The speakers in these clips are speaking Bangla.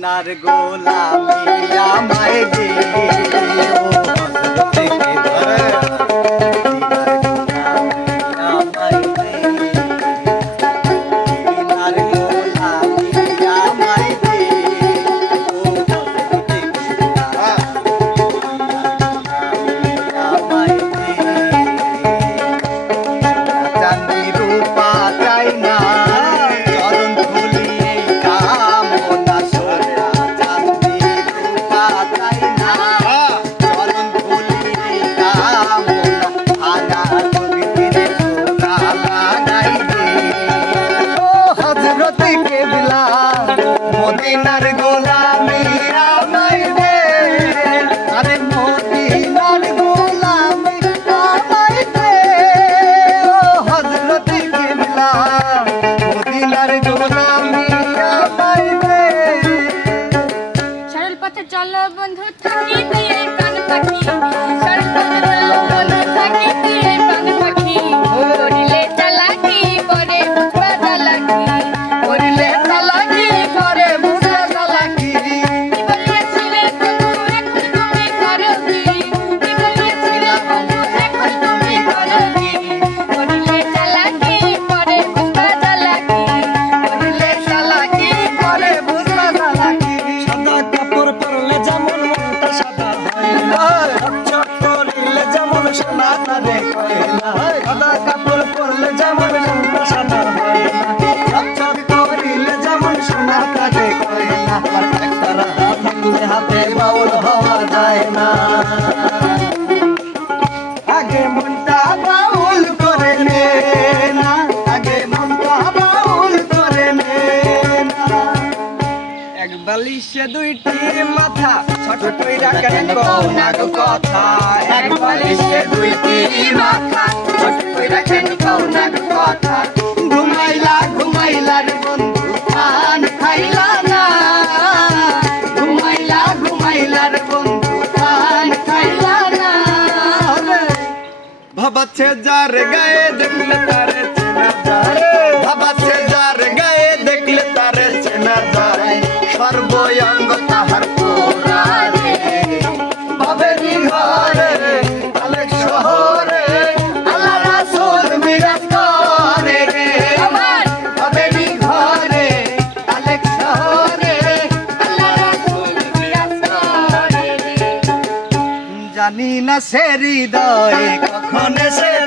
মদিনার গোলামি আমায় দে পথে চলো বন্ধু থাকি দিয়ে কান পাখি। চলো বন্ধু থাকি দিয়ে। সাদা কাপড় পরলে যেমন মনটা সাদা হয় সোনা হাতে বাউল হওয়া যায় না। আগে বালিশে দুইটি মাথা, ছোট কইরা কেন কও না গো কথা। এক বালিশে দুইটি মাথা, ছোট কইরা কেন কও না গো কথা। ঘুমাইলা ঘুমাইলা রে বন্ধু, পান খাইলা না। ঘুমাইলা ঘুমাইলা বন্ধু, পান খাইলা না। ভাবাচ্ছে যার গায়ে দেখলে তারে চেনা যায় সে হৃদয়ে কখন এসেছে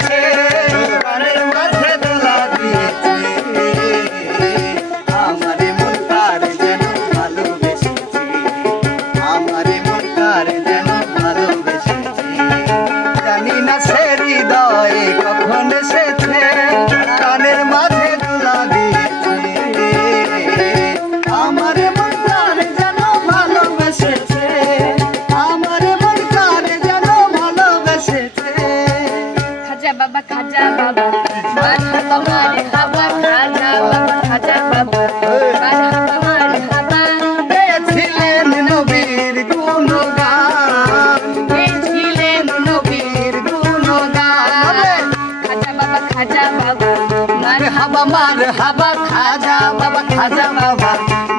মার হাবা, খাজা বাবা খাজা বাবা।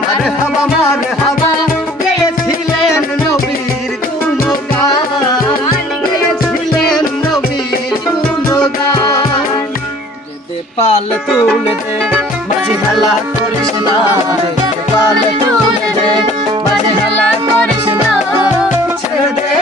মার হাবা মার হাবা পেয়েছিলেন নবীর গুণগান। পেয়েছিলেন নবীর গুণগান। দে পাল তুলে দে, মাঝি হেলা করিস না। পাল তুলে দে, মাঝি হেলা করিস না। ছেড়ে দে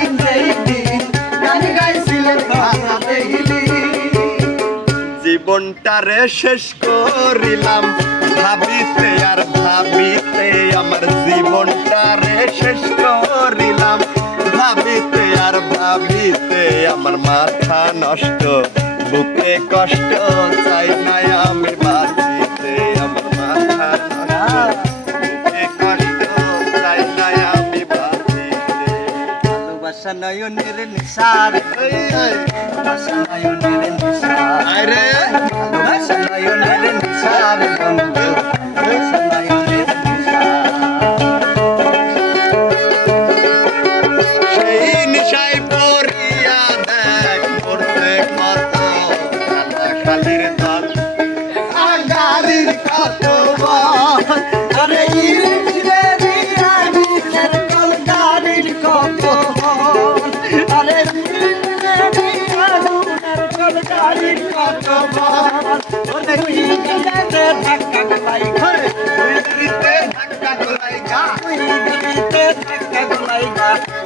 জীবনটা রে জীবনটারে শেষ করিলাম। ভাবিতে আর ভাবিতে আমার জীবনটারে শেষ করিলাম। ভাবিতে আর ভাবিতে আমার মাথা নষ্ট। বুকে কষ্ট চাই নাই আমি বাস ভালোবাসা নয়নের নিশার ভালোবাসা নয়নের নিশার ভালোবাসা নয়নের নিশার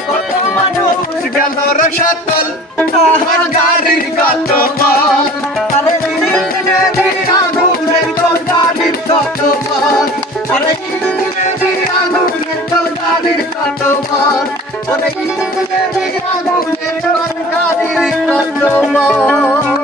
কত মানুষ গেল রসাতল তাহার গাড়ির কত বল আরে ইরে দিয়া দিনের কলকারির কত বল আরে ইরে দিয়া দিনের কলকারির কত বল ওরে ইরে দিয়া দিনের কলকারির কত বল